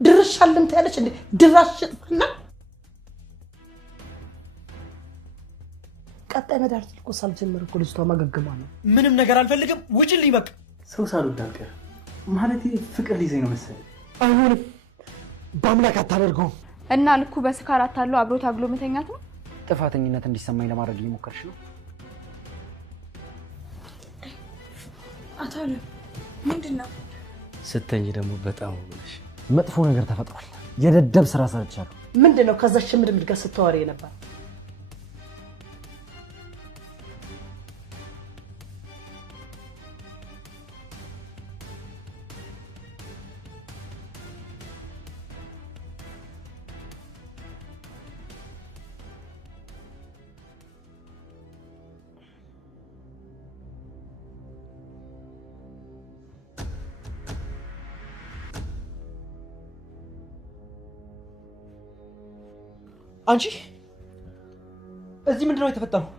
ድርሻልን ታያለች እንዴ ድራሽጥና ቀጣይ መዳርት እኮ ሳልጀምር እኮ ልጅቷ ማገገማ ነው ምንም ነገር አልፈልግም ውጪልኝ በቃ ሰው ሳልወዳቀ ማለት ፍቅር ሊዘኝ ነው መሰለኝ አይሆንም በአምላክ አታደርገው እና ልኩ በስካር አታለው አብሮ ታግሎ መተኛት ነው ጥፋተኝነት እንዲሰማኝ ለማድረግ እየሞከርሽ ነው አታለ ምንድነው ስተኝ ደግሞ በጣም ወለሽ መጥፎ ነገር ተፈጥሯል የደደብ ስራ ሰርቻለሁ ምንድነው ከዛ ሽምድምድ ጋር ስተዋሪ ነበር አንቺ እዚህ ምንድነው የተፈጠረው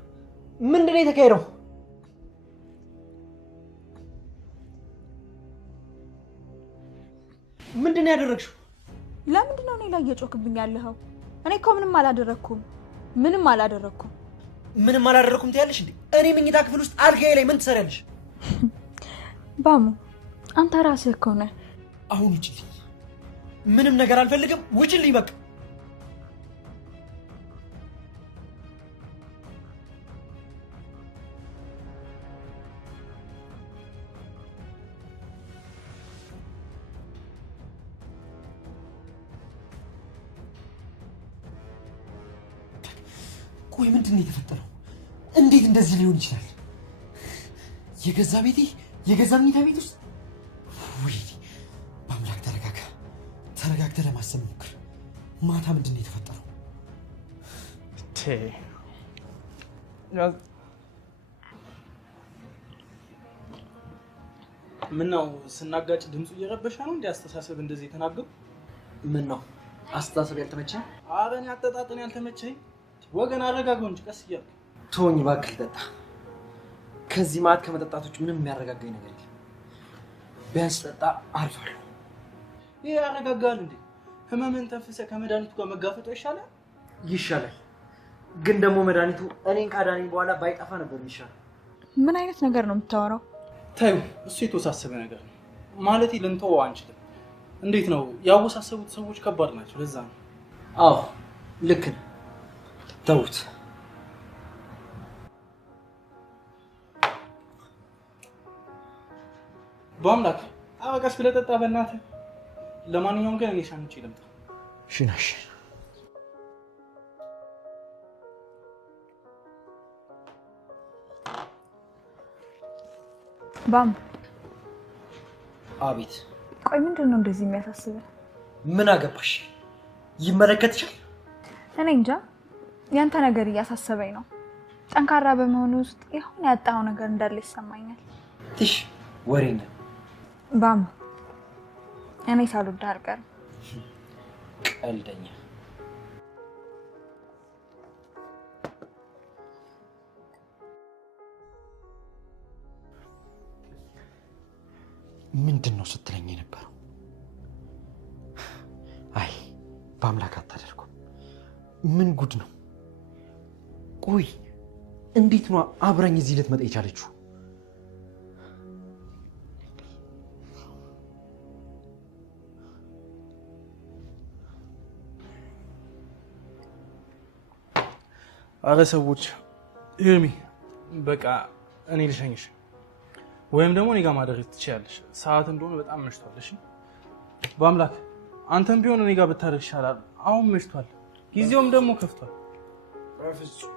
ምንድነው የተካሄደው ምንድነው ያደረግሽው ለምንድነው እኔ ላይ እየጮክብኝ ያለኸው እኔ እኮ ምንም አላደረኩም ትያለሽ እንዴ እኔ መኝታ ክፍል ውስጥ አልጋዬ ላይ ምን ትሰሪያለሽ ባሙ አንተ ራስህ እኮ ነህ አሁን ውጪልኝ ምንም ነገር አልፈልግም ውጪልኝ በቃ ቆይ ምንድነው የተፈጠረው እንዴት እንደዚህ ሊሆን ይችላል የገዛ ቤቴ የገዛ መኝታ ቤት ውስጥ ወይ በአምላክ ተረጋግተህ ለማሰብ ሞክር ማታ ምንድነው የተፈጠረው ምን ነው ስናጋጭ ድምጹ እየረበሻ ነው እንዴ አስተሳሰብ እንደዚህ ተናገሩ ምን ነው አስተሳሰብ ያልተመቸኝ አረን ያጠጣጥን ያልተመቸኝ ወገን አረጋጋው እንጂ ቀስ ይያል ቶኝ ባክል ጠጣ ከዚህ ማት ከመጠጣቶች ምንም የሚያረጋጋኝ ነገር የለም ቢያንስ ጠጣ አርፋለሁ ይሄ ያረጋጋል እንዴ ህመምን ተፍሰ ከመድኃኒቱ ጋር መጋፈጥ ይሻላል ግን ደግሞ መድኃኒቱ እኔን ካዳነኝ በኋላ ባይጠፋ ነበር የሚሻለው ምን አይነት ነገር ነው የምታወራው ታዩ እሱ የተወሳሰበ ነገር ነው ማለት ልንተው አንችልም እንዴት ነው ያወሳሰቡት ሰዎች ከባድ ናቸው ለዛ ነው አዎ ልክ ነው ተውት በአምላክ አበቃስ ብለጠጣ በእናትህ ለማንኛውም ግን እኔ ሻንቺ ልምጣ ሽናሽ ባም አቤት ቆይ ምንድነው እንደዚህ የሚያሳስበው ምን አገባሽ ይመለከትሻል እኔ እንጃ ያንተ ነገር እያሳሰበኝ ነው ጠንካራ በመሆኑ ውስጥ የሆነ ያጣው ነገር እንዳለ ይሰማኛል ትሽ ወሬኛ ባም እኔ ሳልወድ አልቀርም ቀልደኛ ምንድነው ስትለኝ የነበረው አይ በአምላክ አታደርጉ ምን ጉድ ነው ቆይ እንዴት ነው አብራኝ እዚህ ልትመጣ የቻለችው አረ ሰዎች ይርሚ በቃ እኔ ልሸኝሽ ወይም ደግሞ እኔ ጋር ማደር ትችያለሽ ሰዓት እንደሆነ በጣም መሽቷል እሺ በአምላክ አንተም ቢሆን እኔ ጋር ብታደር ይሻላል አሁን መሽቷል ጊዜውም ደግሞ ከፍቷል በፍጹም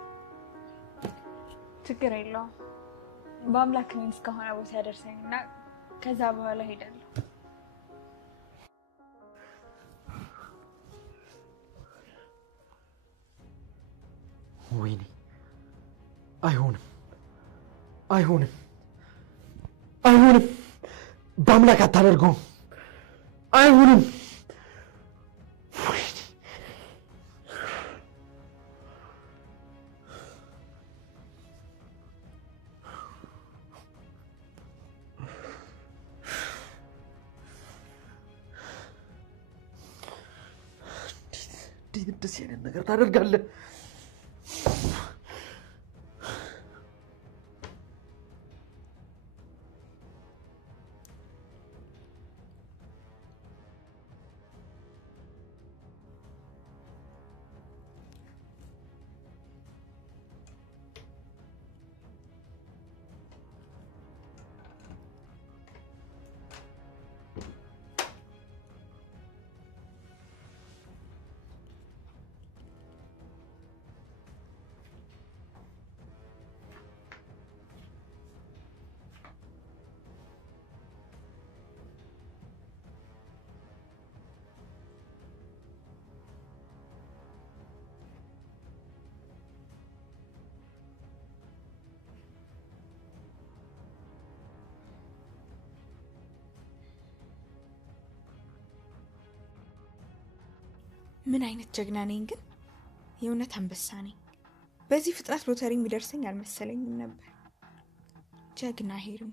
ችግር የለውም በአምላክ ምን እስከሆነ ቦታ ያደርሰኝና ከዛ በኋላ ሄዳለሁ ወይኔ አይሆንም በአምላክ አታደርገው አይሆንም እንዴት እንደዚህ አይነት ነገር ታደርጋለህ? ምን አይነት ጀግና ነኝ ግን የእውነት አንበሳ ነኝ። በዚህ ፍጥነት ሎተሪ የሚደርሰኝ አልመሰለኝም ነበር። ጀግና ሄርሚ።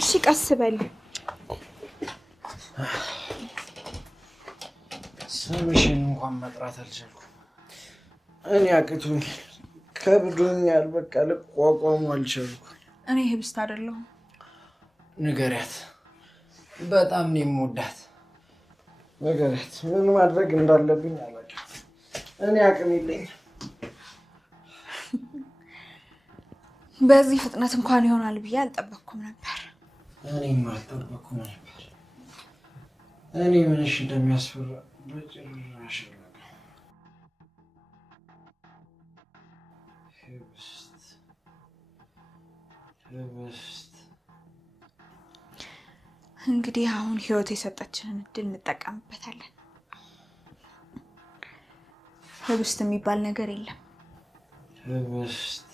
እሺ ቀስ በል። ስምሽን እንኳን መጥራት አልቻልኩም። እኔ አቅቶኝ ከብዶኛል። በቃ ልቋቋሙ አልቻልኩም። እኔ ህብስት አይደለሁም። ንገሪያት በጣም ነው የምወዳት። ንገሪያት ምን ማድረግ እንዳለብኝ አላውቅም። እኔ አቅም የለኝም። በዚህ ፍጥነት እንኳን ይሆናል ብዬ አልጠበቅኩም ነበር። እኔም አልጠበቅኩም ነበር። እኔ ምንሽ እንደሚያስፈራ በጭራሽ አላውቅም። ህብስት እንግዲህ አሁን ህይወት የሰጠችንን እድል እንጠቀምበታለን። ህብስት የሚባል ነገር የለም። ህብስት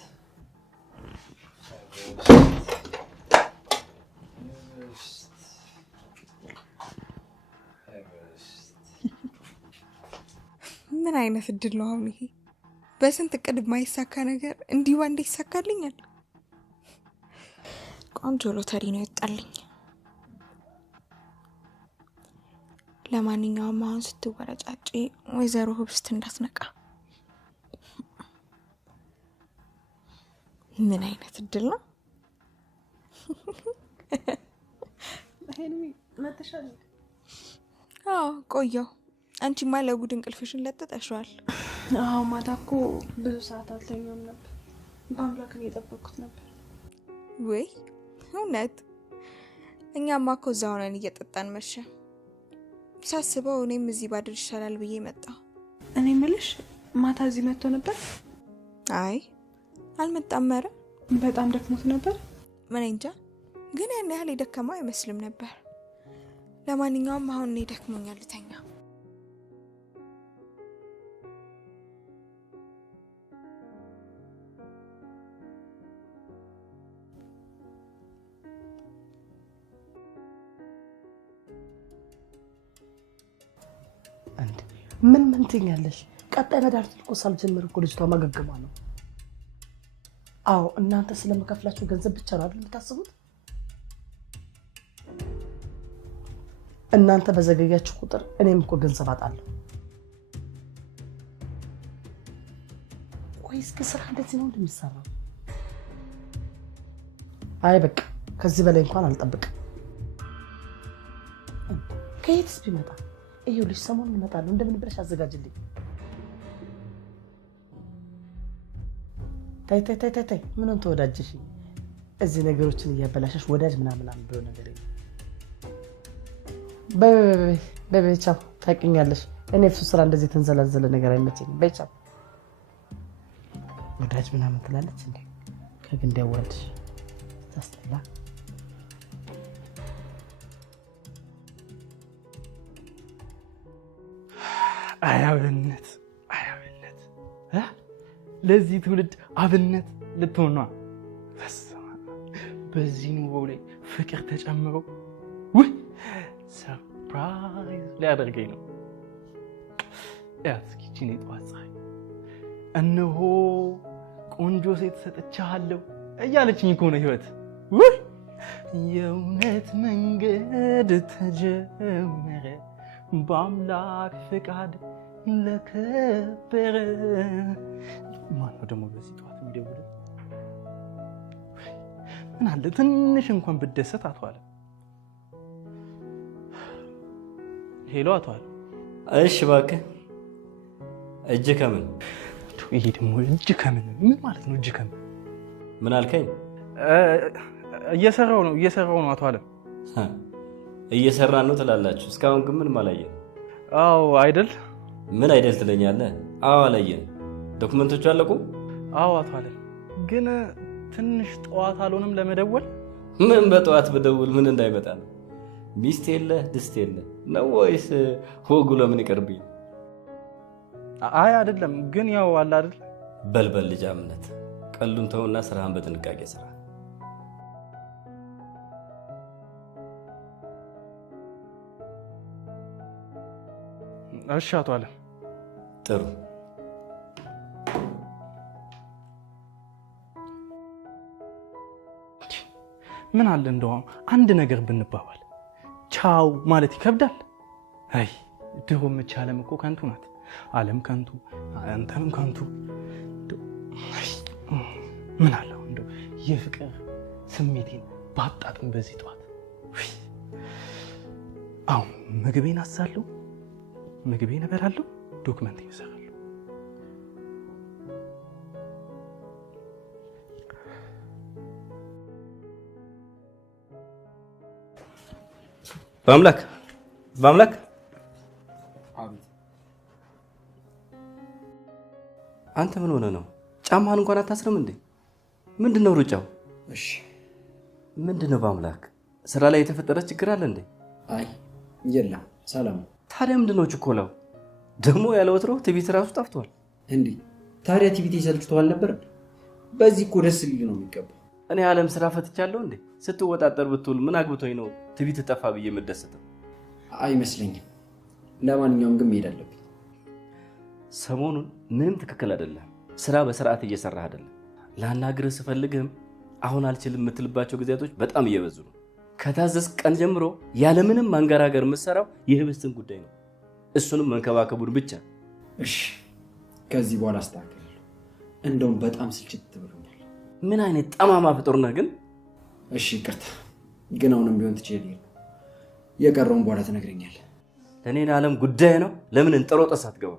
ምን አይነት እድል ነው አሁን ይሄ? በስንት እቅድ የማይሳካ ነገር እንዲሁ አንዴ ይሳካልኛል። ቆንጆ ሎተሪ ነው የወጣልኝ። ለማንኛውም አሁን ስትወረጫጭ ወይዘሮ ህብስት እንዳትነቃ። ምን አይነት እድል ነው? ሄርሚ መተሻል? አዎ ቆየው። አንቺማ ለጉድ እንቅልፍሽን ለጥጠሽዋል። አዎ ማታ እኮ ብዙ ሰዓት አልተኛም ነበር። በአምላክን እየጠበቅኩት ነበር። ወይ እውነት? እኛማ እኮ እዛው ሆነን እየጠጣን መሸ። ሳስበው እኔም እዚህ ባድር ይሻላል ብዬ መጣ። እኔ ምልሽ ማታ እዚህ መጥቶ ነበር? አይ አልመጣም። ኧረ በጣም ደክሞት ነበር። ምን እንጃ፣ ግን ያን ያህል የደከመው አይመስልም ነበር። ለማንኛውም አሁን እኔ ደክሞኛል ልተኛ። ምን ትኛለሽ? ቀጣይ መድኃኒት እኮ ሳልጀምር እኮ ልጅቷ ማገገሟ ነው። አዎ እናንተ ስለመከፍላችሁ ገንዘብ ብቻ ነው አይደል የምታስቡት? እናንተ በዘገያችሁ ቁጥር እኔም እኮ ገንዘብ አጣለሁ። ወይስ ከስራ እንደዚህ ነው እንደሚሰራው? አይ በቃ ከዚህ በላይ እንኳን አልጠብቅም። ከየትስ ቢመጣ ይኸውልሽ ሰሞኑን እመጣለሁ። እንደምን ብለሽ አዘጋጅልኝ። ታይ ምንም ተወዳጅሽ እዚህ ነገሮችን እያበላሸሽ ወዳጅ ምናምን ብሎ ነገር የለም። በይ ቻው። ታውቂኛለሽ እኔ እሱ ስራ እንደዚህ የተንዘላዘለ ነገር አይመቸኝም። በይ ቻው። ወዳጅ ምናምን ትላለች እንዴ? ከግንድ ያዋልሽ ታስጠላ። አያብነት ለዚህ ትውልድ አብነት ልትሆን ነው። በዚህ ኑሮ ላይ ፍቅር ተጨምሮ ሰርፕራይዝ ሊያደርገኝ ነው። እስኪ ቺኔ ጠዋት ፀሐይ እነሆ ቆንጆ ሴት ሰጥቻለሁ እያለችኝ እኮ ነው ህይወት። የእውነት መንገድ ተጀመረ በአምላክ ፍቃድ ለከበረ። ማነው ደግሞ በዚህ ጠዋት የሚደውለው? ምን አለ ትንሽ እንኳን ብደሰት አቶ አለ። ሄሎ አቶ አለ። እሺ እባክህ እጅ ከምን? ይሄ ደግሞ እጅ ከምን ምን ማለት ነው? እጅ ከምን ምን አልከኝ? እየሰራው ነው አቶ አለ። እየሰራን ነው ትላላችሁ። እስካሁን ግን ምንም አላየን። አዎ አይደል? ምን አይደል ትለኛለህ? አዎ አላየን። ዶክመንቶቹ አለቁ? አዎ አቶ አለ። ግን ትንሽ ጠዋት አልሆነም ለመደወል? ምን በጠዋት በደውል ምን እንዳይመጣ ነው? ሚስት የለ ድስት የለ ነው ወይስ ወጉ ለምን ይቀርብኝ? አይ አይደለም፣ ግን ያው አለ አይደል? በልበል ልጅ አምነት፣ ቀሉን ተውና ስራህን በጥንቃቄ ስራ። እሺ አቶ አለ። ጥሩ። ምን አለ እንደው አንድ ነገር ብንባባል? ቻው ማለት ይከብዳል። አይ ድሮም ዓለም እኮ ከንቱ ናት። ዓለም ከንቱ፣ አንተም ከንቱ። ምን አለ እንደው የፍቅር ስሜቴን ባጣጥም በዚህ ጠዋት። አሁን ምግቤን አሳለሁ፣ ምግቤን እበላለሁ፣ ዶክመንት ይሰራሉ። በአምላክ አንተ ምን ሆነ ነው? ጫማህን እንኳን አታስርም እንዴ? ምንድነው ሩጫው? እሺ ምንድነው? በአምላክ ስራ ላይ የተፈጠረ ችግር አለ እንዴ? አይ የለም ሰላም። ታዲያ ምንድነው ችኮላው? ደግሞ ያለ ወትሮ ቲቪ ራሱ ጠፍቷል እንዴ? ታዲያ ቲቪ ተሰልችቷል ነበር? በዚህ እኮ ደስ ሊል ነው የሚገባው። እኔ ዓለም ስራ ፈትቻለሁ እንዴ? ስትወጣጠር ብትውል ምን አግብቶኝ ነው ቲቪ ተጠፋ ብዬ የምደሰተው? አይመስለኝም። ለማንኛውም ግን መሄድ አለብኝ። ሰሞኑን ምንም ትክክል አይደለም። ስራ በስርዓት እየሰራህ አይደለም። ላናግርህ ስፈልግም አሁን አልችልም የምትልባቸው ጊዜያቶች በጣም እየበዙ ነው። ከታዘዝክ ቀን ጀምሮ ያለምንም ማንገራገር የምትሰራው የህብስትን ጉዳይ ነው። እሱንም መንከባከቡን ብቻ። እሺ ከዚህ በኋላ አስተካክላለሁ። እንደውም በጣም ስልችት ብሎኛል። ምን አይነት ጠማማ ፍጡር ነህ ግን? እሺ ይቅርታ፣ ግን አሁንም ቢሆን ትችላለህ። የቀረውን በኋላ ትነግረኛለህ። ለኔ ዓለም ጉዳይ ነው። ለምን እንጠሮጠስ አትገባ?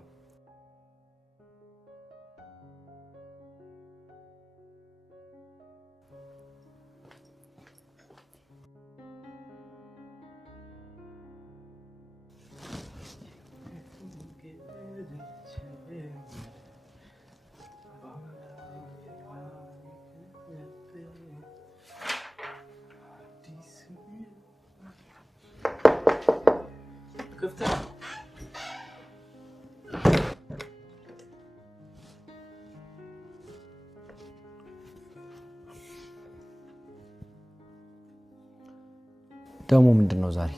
ደግሞ ምንድነው ዛሬ?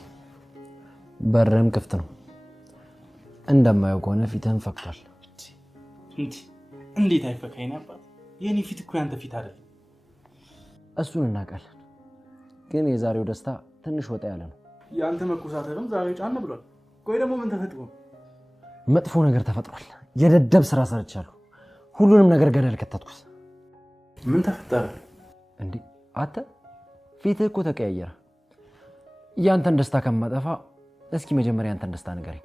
በርም ክፍት ነው። እንደማየው ከሆነ ፊትህን ፈክቷል። እንዴት አይፈካኝ ነበር? የኔ ፊት እኮ ያንተ ፊት አይደለም። እሱን እናውቃለን፣ ግን የዛሬው ደስታ ትንሽ ወጣ ያለ ነው። ያንተ መኮሳተርም ዛሬ ጫን ብሏል። ቆይ ደግሞ ምን ተፈጥሮ? መጥፎ ነገር ተፈጥሯል። የደደብ ስራ ሰርቻለሁ። ሁሉንም ነገር ገደል ከተትኩት። ምን ተፈጠረ እንዴ? አንተ ፊትህ እኮ ተቀያየረ። ያንተን ደስታ ከማጠፋ እስኪ መጀመሪያ ያንተን ደስታ ንገረኝ።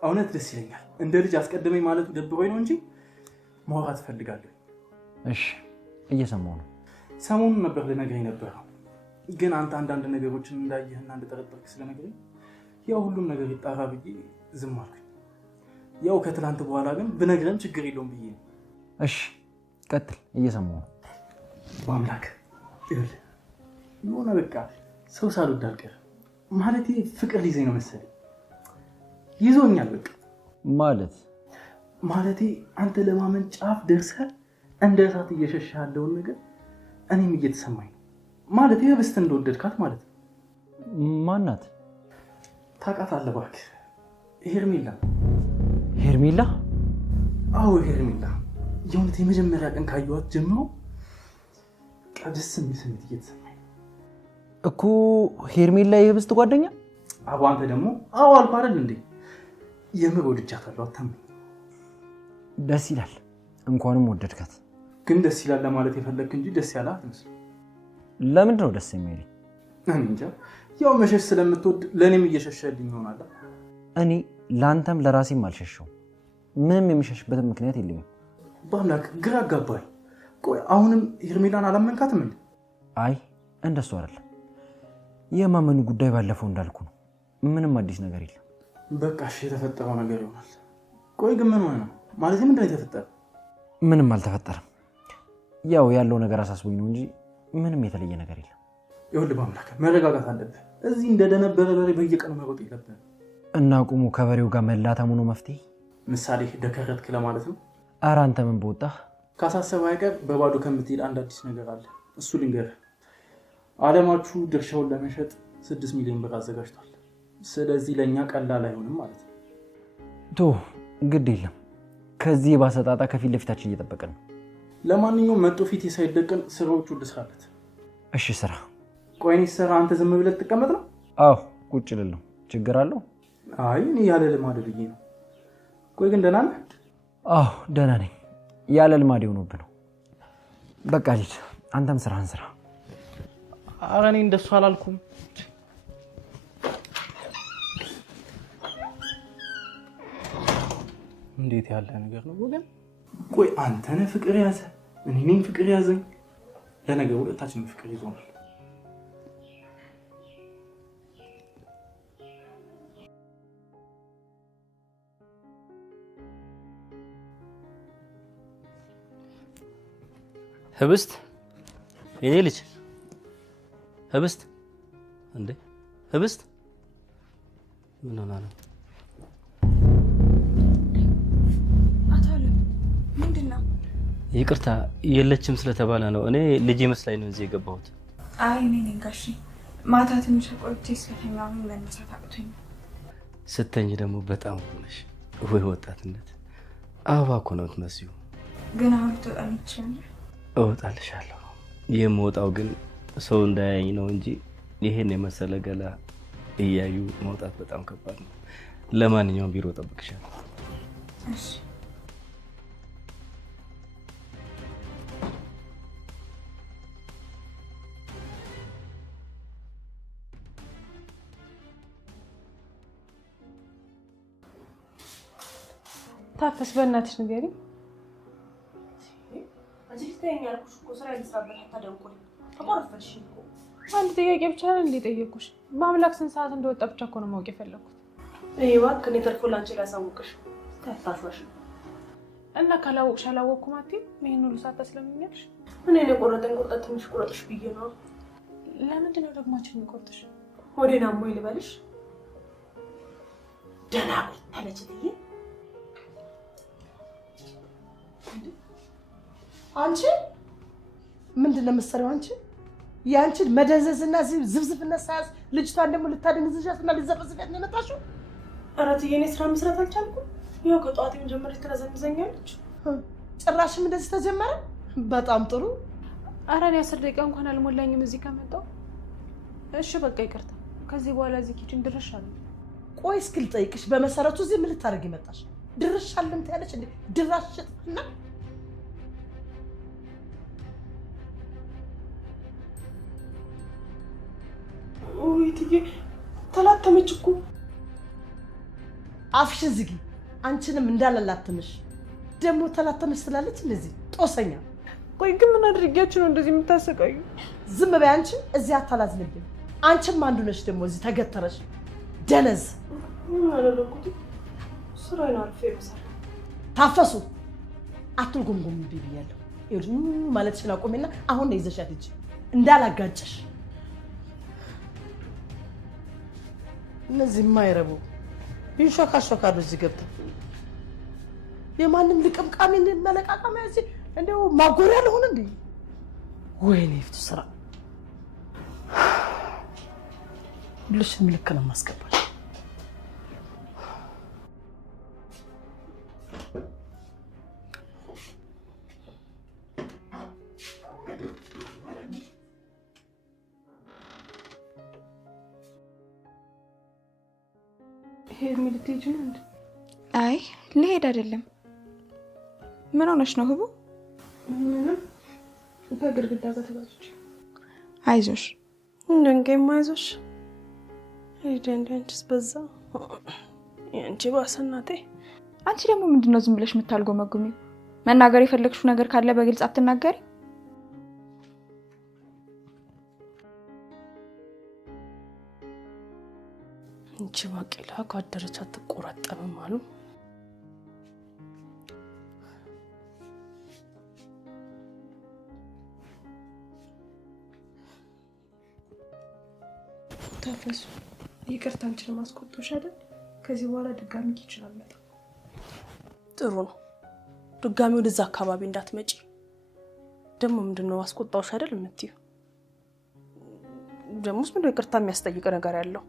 እውነት ደስ ይለኛል። እንደ ልጅ አስቀድመኝ ማለቱ ደብሮኝ ነው እንጂ ማውራት እፈልጋለሁ። እሺ እየሰማሁ ነው። ሰሞኑን ነበር ልነግርህ ነበር፣ ግን አንተ አንዳንድ ነገሮችን እንዳየህና እንደጠረጠርክ ስለነገረኝ ያው ሁሉም ነገር ይጣራ ብዬ ዝም አልኩኝ። ያው ከትላንት በኋላ ግን ብነግረም ችግር የለውም ብዬ ነው። እሺ ቀጥል፣ እየሰማሁ ነው። በአምላክ ይኸውልህ የሆነ በቃ ሰው ሳልወድ አልቀርም። ማለቴ ፍቅር ሊይዘኝ ነው መሰለኝ። ይዞኛል በቃ። ማለቴ አንተ ለማመን ጫፍ ደርሰህ እንደ እሳት እየሸሸህ ያለውን ነገር እኔም እየተሰማኝ ነው። ማለቴ ህብስት እንደወደድካት ማለት ነው። ማናት? ታውቃታለህ እባክህ? ሄርሜላ። ሄርሜላ? አዎ ሄርሜላ። የእውነት የመጀመሪያ ቀን ካየኋት ጀምሮ ደስ የሚል ስሜት እየተሰማኝ ነው። እኮ ሄርሜላ የህብስት ጓደኛ? አቦ አንተ ደግሞ አዎ አልኩ አይደል እንዴ? የምር ወድጃታለሁ። አታምኝ። ደስ ይላል። እንኳንም ወደድካት። ግን ደስ ይላል ለማለት የፈለክ እንጂ ደስ ያለ አትመስል። ለምንድን ነው ደስ የሚለኝ? እኔ እንጃ። ያው መሸሽ ስለምትወድ ለኔም እየሸሸልኝ ይሆናል። እኔ ላንተም ለራሴም አልሸሸው። ምንም የሚሸሽበት ምክንያት የለኝም። በአምላክ ግራ አጋባኝ። ቆይ አሁንም ሄርሜላን አላመንካትም እንዴ? አይ እንደሱ አይደለም። የማመኑ ጉዳይ ባለፈው እንዳልኩ ነው። ምንም አዲስ ነገር የለም። በቃ እሺ፣ የተፈጠረው ነገር ይሆናል። ቆይ ግን ምን ሆነ ነው? ማለት ምንድን ነው የተፈጠረው? ምንም አልተፈጠረም። ያው ያለው ነገር አሳስቦኝ ነው እንጂ ምንም የተለየ ነገር የለም። ይኸውልህ በአምላክ መረጋጋት አለብህ። እዚህ እንደደነበረ በሬ በየቀኑ መሮጥ የለብህም። እና ቁሙ ከበሬው ጋር መላተሙ ነው መፍትሄ? ምሳሌ ደከረትክ ለማለት ነው? ኧረ አንተ ምን በወጣህ? ካሳሰበህ አይቀር በባዶ ከምትሄድ አንድ አዲስ ነገር አለ። እሱ ልንገርህ። አለማችሁ ድርሻውን ለመሸጥ 6 ሚሊዮን ብር አዘጋጅቷል። ስለዚህ ለእኛ ቀላል አይሆንም ማለት ነው። ቶ ግድ የለም። ከዚህ የባሰ ጣጣ ከፊት ለፊታችን እየጠበቅን ነው። ለማንኛውም መጦ ፊት ሳይደቀን ስራዎቹ ልስራለት። እሺ ስራ። ቆይ እኔ ስራ አንተ ዝም ብለህ ትቀመጥ ነው? አዎ ቁጭ ልል ነው። ችግር አለው? አይ እኔ ያለ ልማድ ብዬ ነው። ቆይ ግን ደህና ነህ? አዎ ደህና ነኝ። ያለ ልማድ ሆኖብህ ነው። በቃ ልጅ አንተም ስራህን ስራ። ኧረ እኔ እንደሱ አላልኩም። እንዴት ያለ ነገር ነው ወገን? ቆይ አንተ ነህ ፍቅር ያዘ፣ እኔ ነኝ ፍቅር ያዘኝ። ለነገሩ ሁለታችንም ፍቅር ይዞናል። ህብስት የኔ ልጅ ህብስት እንዴ ህብስት ምን ሆነ ነው? አታለም ምንድነው? ይቅርታ የለችም ስለተባለ ነው። እኔ ልጅ መስላኝ ነው እዚህ የገባሁት። አይ እኔ ነኝ ጋሺ። ማታ ትንሽ ቆይቼ ስለተኛው መነሳት አቅቶኝ። ስተኝ ደግሞ በጣም ሆነሽ ወይ ወጣትነት አበባ እኮ ነው የምትመስዩ። ግን አሁን ተጣጣኝ ይችላል። እወጣልሻለሁ። የምወጣው ግን ሰው እንዳያየኝ ነው እንጂ ይሄን የመሰለ ገላ እያዩ መውጣት በጣም ከባድ ነው። ለማንኛውም ቢሮ ጠብቅሻለሁ። እሺ ታፈስ በእናትሽ ንገሪኝ። አንድ ጥያቄ ብቻ ነው እንጠየቅኩሽ። በአምላክ ስንት ሰዓት እንደወጣ ብቻ እኮ ነው ማወቅ የፈለኩት። እባክህ እኔ ተርፎ ላንቺ ላሳውቅሽ ታታፍራሽ እና ካላወቅሽ አላወቅኩም አትይም? ይሄን ሁሉ ሰዓት ታስለምኛለሽ? እኔ ለቆረጠኝ ቁርጠት ትንሽ ቁረጥሽ ብዬ ነው። ለምንድን ነው ደግሞ አንቺን የሚቆርጥሽ? ወዴና ሞይ ልበልሽ? ደህና ቆይታለች ልዬ አንቺ ምንድን ነው የምትሰሪው? አንቺ ያንቺን መደንዘዝና ዝብዝብነት ሳያዝ ልጅቷን ደግሞ ልታደንዝዣትና ልትዘፈዝፊያት ነው የመጣሽው? ኧረ ትዬ እኔ ስራ መስራት አልቻልኩም። ያው ከጠዋት የመጀመሪያ ትረዘምዘኛለች። ጭራሽም እንደዚህ ተጀመረ? በጣም ጥሩ። ኧረ እኔ 10 ደቂቃ እንኳን አልሞላኝም እዚህ ከመጣሁ። እሺ በቃ ይቅርታ። ከዚህ በኋላ እዚህ ኪችን ድርሽ አለ። ቆይ እስኪ ልጠይቅሽ፣ በመሰረቱ እዚህ ምን ልታደርጊ መጣሽ? ድርሽ አለም ትያለች እንዴ? ድራሽ ሽጥና ወይትዬ ተላተመች እኮ። አፍሽን ዝጊ። አንቺንም እንዳላላትምሽ ደግሞ ተላተመች ስላለች እንደዚህ ጦሰኛ። ቆይ ግን ምን አድርጊያችሁ ነው እንደዚህ የምታሰቃዩ? ዝም በይ አንቺ። እዚህ አታላዝንብኝ። አንቺም አንዱ ነሽ ደግሞ እዚህ ተገተረሽ ደነዝ። ምን አደረኩት? ስራዬን አልፌ በሰራ ታፈሱ አትልጉምጉም ብያለሁ። ይኸውልሽ ማለትሽን አቁሚና አሁን ነው ይዘሻት እንጂ እንዳላጋጨሽ። እነዚህ የማይረቡ ይንሾካሾካሉ እዚህ ገብተው የማንም ልቅምቃሚ መለቃቀሚያ እዚህ እንደው ማጎሪያ ልሆን እንዴ? ወይኔ ፍቱ ስራ ሁልሽም ልክ ነው የማስገባሽ። ሄርሚ ልትሄጂ ነው እንዴ? አይ ልሄድ አይደለም። ምን ሆነሽ ነው ህቡ? ምንም በግርግዳ ጋር ተጋጭቼ። አይዞሽ እንደንገም አይዞሽ። አንቺስ በዛ ያንቺ ባሰናቴ። አንቺ ደግሞ ምንድነው ዝም ብለሽ የምታልጎመጉሚው? መናገር የፈለግሽው ነገር ካለ በግልጽ አትናገሪ? አንቺ ባቄላ ጓደረቻ አትቆረጠምም አሉ። ታፈሱ ይቅርታ አንቺን ማስቆጥቶሽ አይደል? ከዚህ በኋላ ድጋሚ ይችላል መጣ። ጥሩ ነው። ድጋሚ ወደዛ አካባቢ እንዳትመጪ። ደግሞ ምንድነው አስቆጣውሽ አይደል የምትይው? ደሞስ ምንድነው ይቅርታ የሚያስጠይቅ ነገር ያለው?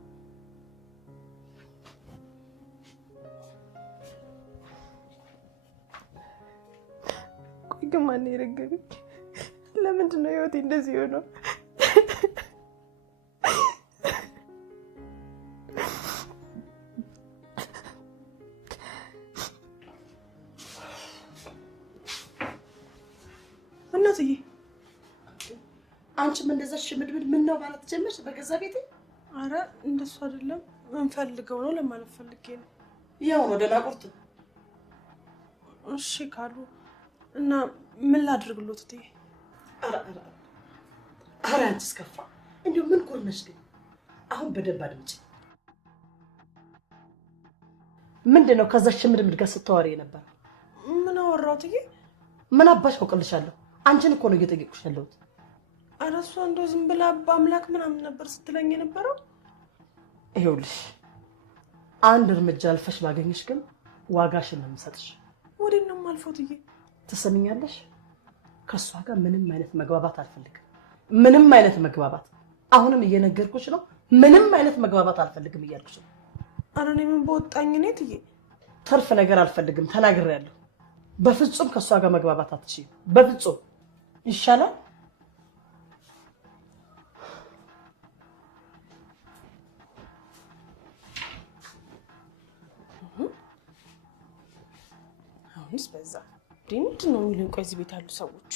ቆይ ግን ማን ይረገበኝ? ለምንድነው ህይወቴ እንደዚህ ሆነው? እናትዬ አንቺም እንደዛ ሽምድምድ ምን ነው ማለት ጀመርሽ በገዛ ቤቴ? አረ እንደሱ አይደለም እንፈልገው ነው ለማለት ፈልጌ ነው። ያው ነው ደናቁርት። እሺ ካሉ እና ምን ላድርግሎት እቴ? አረ አንቺስ ከፋ። እንደው ምን ቆርነሽ ግን? አሁን በደንብ አድምጪ። ምንድነው ከዛ ሽምድምድ ጋር ስትወሪ ነበር? ምን አወራሁት እዬ? ምን አባሽ አውቅልሻለሁ? አንቺን እኮ ነው እየጠየቅኩሽ ያለሁት። አረ እሷ እንደው ዝም ብላ በአምላክ ምናምን ነበር ስትለኝ የነበረው። ይኸውልሽ አንድ እርምጃ አልፈሽ ባገኝሽ ግን ዋጋሽን ነው የምሰጥሽ። ወዴት ነው የማልፈው እዬ? ትሰሚኛለሽ? ከሷ ጋር ምንም አይነት መግባባት አልፈልግም። ምንም አይነት መግባባት። አሁንም እየነገርኩሽ ነው። ምንም አይነት መግባባት አልፈልግም እያልኩሽ ነው። አረ እኔ ምን በወጣኝ ነው እዬ? ትርፍ ነገር አልፈልግም ተናግሬያለሁ። በፍጹም ከሷ ጋር መግባባት አትችይም። በፍጹም ይሻላል። አሁንስ በዛ። ምንድን ነው የሚሉኝ? ቆይ እዚህ ቤት ያሉ ሰዎች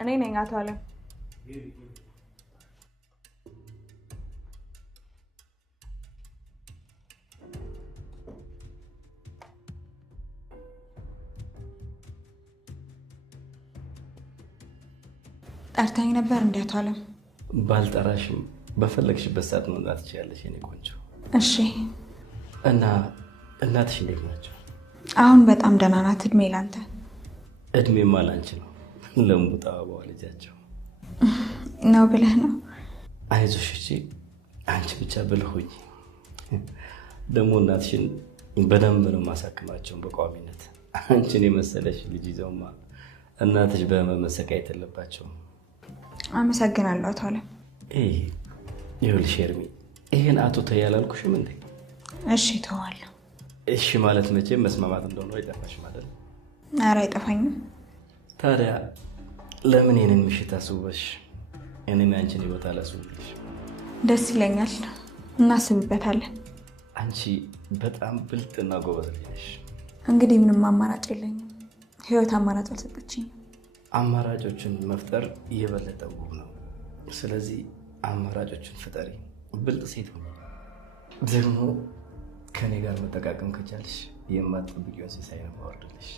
እኔ ነኝ አቶ አለም። ጠርታኝ ነበር እንዴ አቶ አለም? ባልጠራሽም በፈለግሽበት ሰዓት መምጣት ትችያለሽ የኔ ቆንጆ። እሺ። እና እናትሽ እንዴት ናቸው? አሁን በጣም ደህና ናት። እድሜ ላንተ። እድሜማ ላንቺ ነው። ለምቡጣ አበባ ልጃቸው ነው ብለህ ነው? አይዞሽ እቺ አንቺ ብቻ ብልህ ሁኚ። ደግሞ እናትሽን በደንብ ነው ማሳክማቸው በቋሚነት። አንቺን የመሰለሽ ልጅ ይዘውማ እናትሽ በህመም መሰቃየት የለባቸውም። አመሰግናለሁ አቶ አለም። ይኸውልሽ ኤርሚ፣ ይሄን አቶ ተይ አላልኩሽም እንዴ? እሺ ተዋለሁ። እሺ ማለት መቼም መስማማት እንደሆነ አይጠፋሽ ማለት ነው። ኧረ አይጠፋኝም። ታዲያ ለምን የኔን ምሽት አስውበሽ እኔም ያንቺን ህይወት አላስውብልሽ? ደስ ይለኛል። እናስብበታለን። አንቺ በጣም ብልጥና ጎበዝ ልጅ ነሽ። እንግዲህ ምንም አማራጭ የለኝም። ህይወት አማራጭ አልሰጠችኝም። አማራጮችን መፍጠር የበለጠ ውብ ነው። ስለዚህ አማራጮችን ፍጠሪ። ብልጥ ሴት ሆኚ። ደግሞ ከኔ ጋር መጠቃቀም ከቻልሽ የማትጠብቂውን ሲሳይ ነው የማወርድልሽ።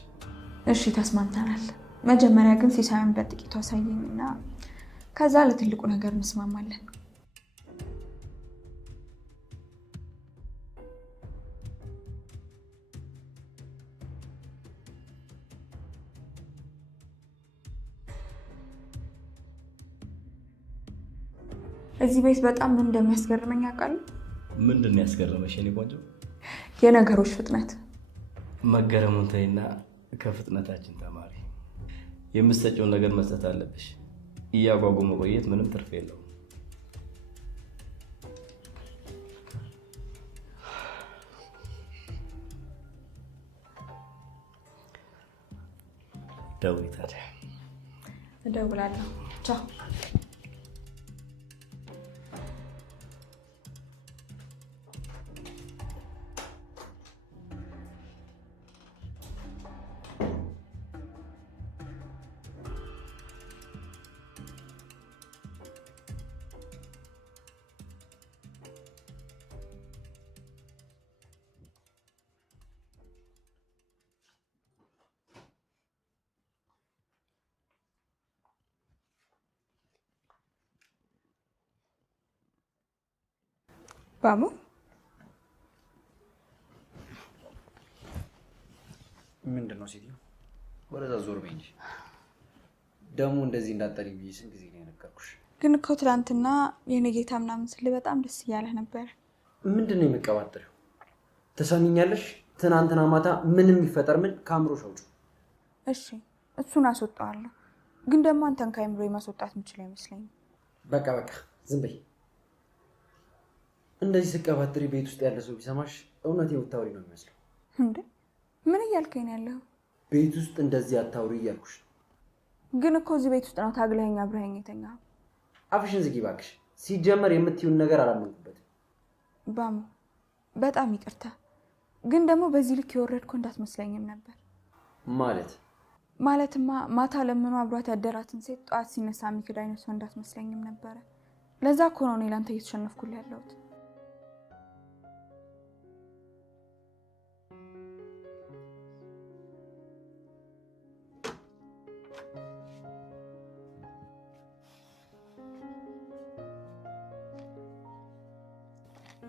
እሺ ተስማምተናል። መጀመሪያ ግን ሲሳይን በጥቂቱ አሳየኝና ከዛ ለትልቁ ነገር እንስማማለን። እዚህ ቤት በጣም ምን እንደሚያስገርመኝ አውቃለሁ። ምንድን ነው ያስገረመሽ የኔ ቆንጆ? የነገሮች ፍጥነት። መገረሙን ተይና ከፍጥነታችን ተማሪ። የምትሰጪውን ነገር መስጠት አለብሽ። እያጓጉ መቆየት ምንም ትርፍ የለውም። ደውይ ታዲያ። እደውላለሁ። ቻው። ባሙ ምንድነው ሴትዮ? ወደዛ ዞር በይ እንጂ ደግሞ እንደዚህ እንዳጠሪኝ ብዬሽ ስንት ጊዜ ነው የነገርኩሽ? ግን እኮ ትላንትና የኔ ጌታ ምናምን ስል በጣም ደስ እያለህ ነበር። ምንድነው የሚቀባጥሪው? ትሰሚኛለሽ? ትናንትና ማታ ምንም ይፈጠር ምን ካምሮሽ አውጪው። እሺ እሱን አስወጣዋለሁ፣ ግን ደግሞ አንተን ካይምሮ ማስወጣት የምችል አይመስለኝም። በቃ ዝም በይ። እንደዚህ ስቀባጥሪ ቤት ውስጥ ያለ ሰው ቢሰማሽ እውነት የምታወሪ ነው የሚመስለው። እንዴ ምን እያልከኝ ነው ያለው? ቤት ውስጥ እንደዚህ አታውሪ እያልኩሽ። ግን እኮ እዚህ ቤት ውስጥ ነው ታግለኸኝ አብረኸኝ የተኛው። አፍሽን ዝጊ እባክሽ። ሲጀመር የምትይውን ነገር አላመንኩበትም። ባሙ በጣም ይቅርታ፣ ግን ደግሞ በዚህ ልክ የወረድኩ እንዳትመስለኝም ነበር። ማለትማ ማታ ለምኑ አብሯት ያደራትን ሴት ጠዋት ሲነሳ የሚክድ አይነት ሰው እንዳትመስለኝም ነበረ። ለዛ እኮ ነው እኔ ላንተ እየተሸነፍኩልህ ያለሁት።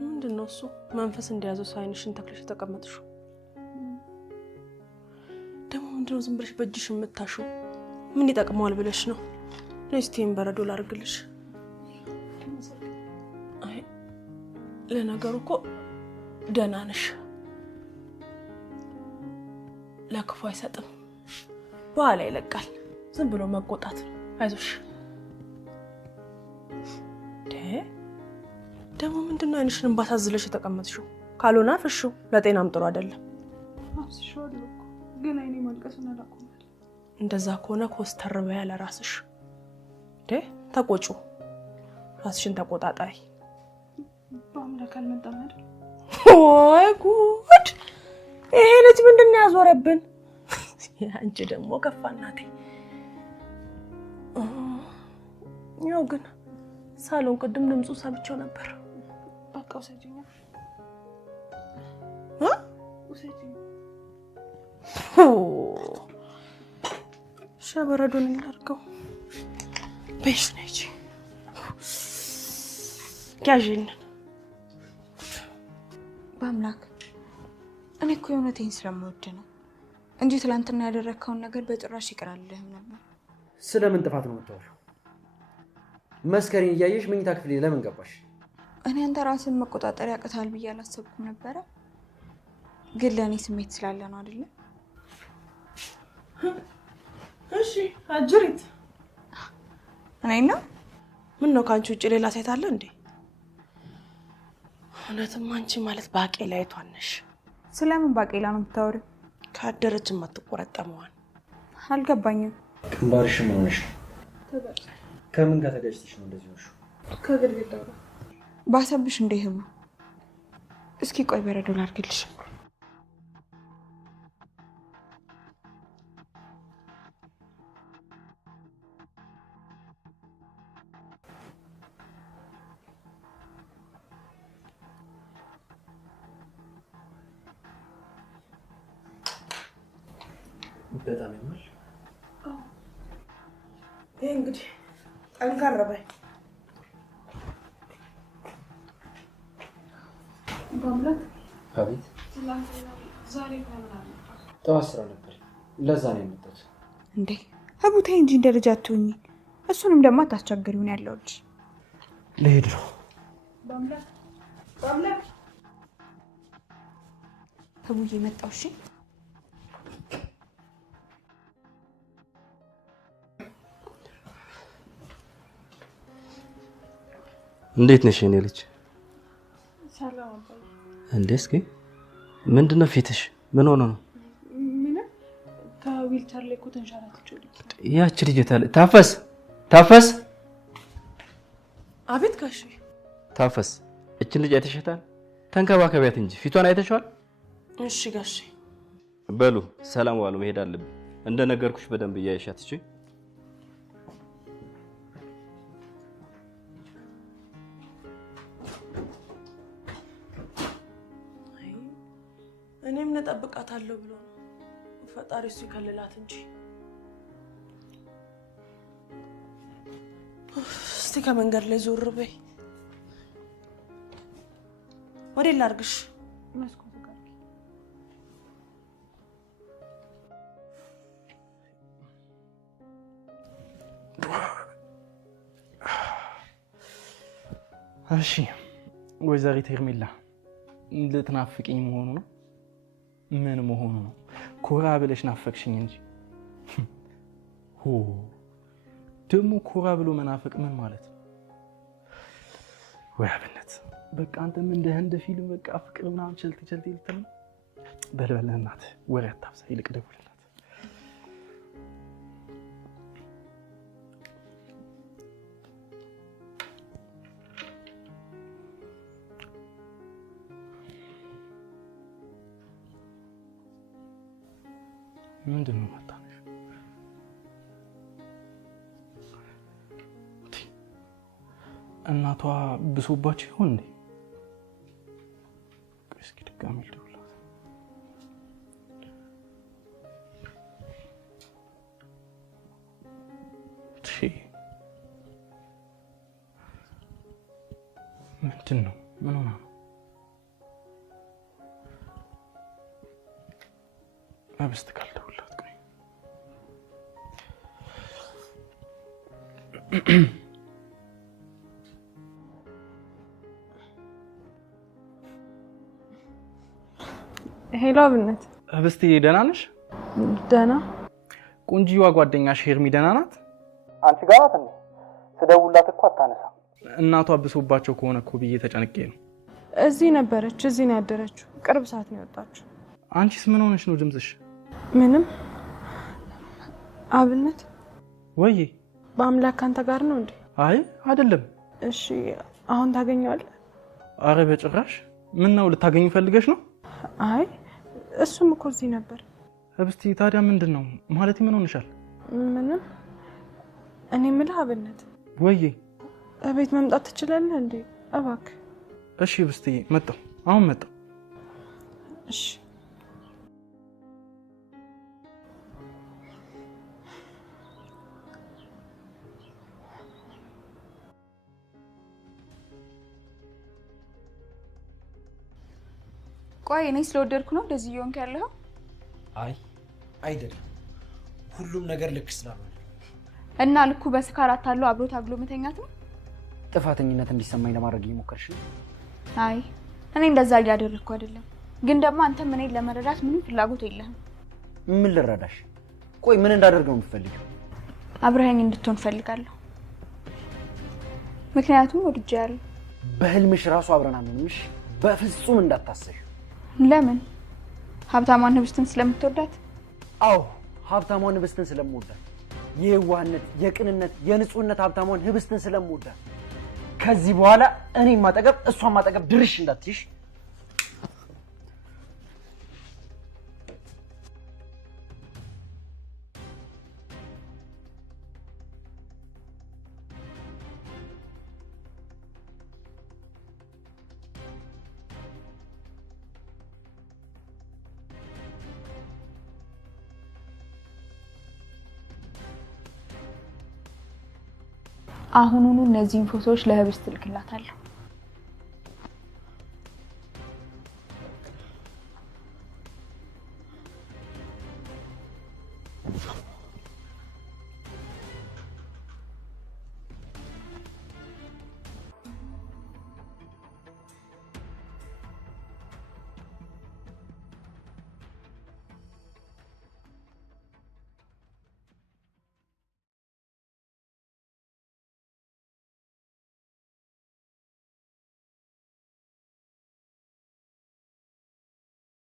ምንድነው እሱ? መንፈስ እንደያዘው ሰው አይንሽን ተክለሽ ተቀመጥሽው። ደግሞ ምንድነው ዝም ብለሽ በእጅሽ የምታሽው? ምን ይጠቅመዋል ብለሽ ነው? ለስቲም በረዶ ላርግልሽ። አይ ለነገሩ እኮ ደህና ነሽ። ለክፉ አይሰጥም፣ በኋላ ይለቃል። ዝም ብሎ መቆጣት ነው። አይዞሽ። ደግሞ ምንድነው አይንሽን ባሳዝለሽ የተቀመጥሽው? ካልሆነ አፍሽው፣ ለጤናም ጥሩ አይደለም። አፍሽው ልኩ ግን አይኔ ማልቀስና ላቆም። እንደዛ ከሆነ ኮስተር በያ ለራስሽ። ተቆጩ፣ ራስሽን ተቆጣጣሪ። በአምላክ አልመጣም አይደል? ወይ ጉድ! ይሄ ልጅ ምንድነው ያዞረብን? አንቺ ደግሞ ከፋ እናቴ። ያው ግን ሳሎን ቅድም ድምፁ ሰምቼው ነበር። በቃ ውሰጂኝ። ውሰጂኝ። ሸበረዶን እናድርገው። በይሽ ነች ያዥን። በአምላክ እኔ እኮ የእውነቴን ስለምወድ ነው እንጂ ትላንትና ያደረግከውን ነገር በጭራሽ ይቀራልህም ነበር። ስለምን ጥፋት ነው የምታወሪው? መስከሬን እያየሽ መኝታ ክፍሌ ለምን ገባሽ? እኔ አንተ ራስን መቆጣጠር ያቅታል ብዬ አላሰብኩም ነበረ፣ ግን ለእኔ ስሜት ስላለ ነው አይደለ? እሺ አጅሪት እኔና ምን ነው ካንቺ ውጭ ሌላ ሴት አለ እንዴ? እውነትም አንቺ ማለት ባቄላ አይቷን ነሽ። ስለምን ባቄላ ነው የምታወሪው? ካደረች የማትቆረጠመዋን። አልገባኝም። ግንባርሽ ምን ሆነሽ? ከምን ጋር ተጋጭተሽ ነው እንደዚህ ሆንሽ? ከግድግዳው ጋር ባሰብሽ እንደ ህቡ። እስኪ ቆይ በረዶ ላድርግልሽ። በጣም ይማል። ይሄ እንግዲህ ጠንካራ በይ። በአምላክ አቤት። ዛሬ ተምራለሁ። ጠዋት ስራ ነበር፣ ለዛ ነው የመጣሁት። እንዴ ህቡቴ እንጂ እንደ ልጅ አትሁኚ። እሱንም ደግሞ አታስቸግሪውን ያለውልሽ። ልሄድ ነው። በአምላክ ህቡዬ መጣሁ። እሺ እንዴት ነሽ የኔ ልጅ? ሰላም አባዬ። እንዴ እስኪ ምንድነው ፊትሽ? ምን ሆነ ነው? ምን ከዊ ዊልቸር ላይ እኮ ተንሸራትቼው ልጅ ያቺ ልጅ ታለ ታፈስ አቤት ጋሼ ታፈስ እቺ ልጅ አይተሻታል ተንከባከቢያት እንጂ ፊቷን አይተሻል እሺ ጋሼ በሉ ሰላም ዋሉ መሄድ አለብኝ እንደነገርኩሽ በደንብ ያያሻት እሺ እኔም ነጠብቃታለሁ ብሎ ነው ፈጣሪ እሱ ይከልላት እንጂ እስቲ ከመንገድ ላይ ዞር በይ ወዴት ላድርግሽ መስኮት ጋር እሺ ወይዘሪት ሄርሜላ ልትናፍቂኝ መሆኑ ነው ምን መሆኑ ነው ኮራ ብለሽ ናፈቅሽኝ እንጂ ደሞ ኮራ ብሎ መናፈቅ ምን ማለት ነው ወይ አብነት በቃ አንተም እንደ ህንድ ፊልም በቃ ፍቅር ምናምን ቸልቲ ልትል በልበል እናት ወሬ አታብዛ ይልቅ ደውልላት ምንድነው ማታነሽ እናቷ ብሶባችሁ ይሆን እንዴ እስኪ ድጋሚ ልደውልላት ምንድነው ምን ሆነ አብስት ካልደውልላት ቆይ ሄሎ አብነት አብስት ደህና ነሽ ደህና ቆንጂዋ ጓደኛሽ ሄርሚ ደህና ናት አንቺ ጋር ናት እንዴ ስደውልላት እኮ አታነሳ እናቷ ብሶባቸው ከሆነ እኮ ብዬ ተጨንቄ ነው እዚህ ነበረች እዚህ ነው ያደረችው ቅርብ ሰዓት ነው የወጣችው አንቺስ ምን ሆነሽ ነው ድምጽሽ ምንም አብነት ወይ በአምላክ አንተ ጋር ነው እንዴ አይ አይደለም እሺ አሁን ታገኘዋለህ አረ በጭራሽ ምን ነው ልታገኙ ፈልገሽ ነው አይ እሱም እኮ እዚህ ነበር አብስቲ ታዲያ ምንድነው ማለት ምን ሆነሻል ምንም እኔ ምልህ አብነት ወይ እቤት መምጣት ትችላለህ እንዴ እባክህ እሺ አብስቲ መጣሁ አሁን መጣሁ እሺ ቆይ እኔ ስለወደድኩ ነው እንደዚህ ይሆንክ ያለው አይ አይደለም ሁሉም ነገር ልክ ስላልሆነ እና ልኩ በስካራት አለው አብሮ ታግሎ መተኛት ነው ጥፋተኝነት እንዲሰማኝ ለማድረግ እየሞከርሽ ነው አይ እኔ እንደዛ እያደረኩ አይደለም ግን ደግሞ አንተ ምን ለመረዳት ምንም ፍላጎት የለህም ምን ልረዳሽ ቆይ ምን እንዳደርገው የምትፈልጊው አብረኸኝ እንድትሆን ፈልጋለሁ ምክንያቱም ወድጄያለሁ በህልምሽ ራሱ አብረን አንሆንምሽ በፍጹም እንዳታሰሽ ለምን ሀብታሟን ህብስትን ስለምትወዳት አዎ ሀብታሟን ህብስትን ስለምወዳት የዋህነት የቅንነት የንጹህነት ሀብታሟን ህብስትን ስለምወዳት ከዚህ በኋላ እኔም ማጠገብ እሷን ማጠገብ ድርሽ እንዳትይሽ አሁኑኑ እነዚህን ፎቶዎች ለህብስት ልክላታለሁ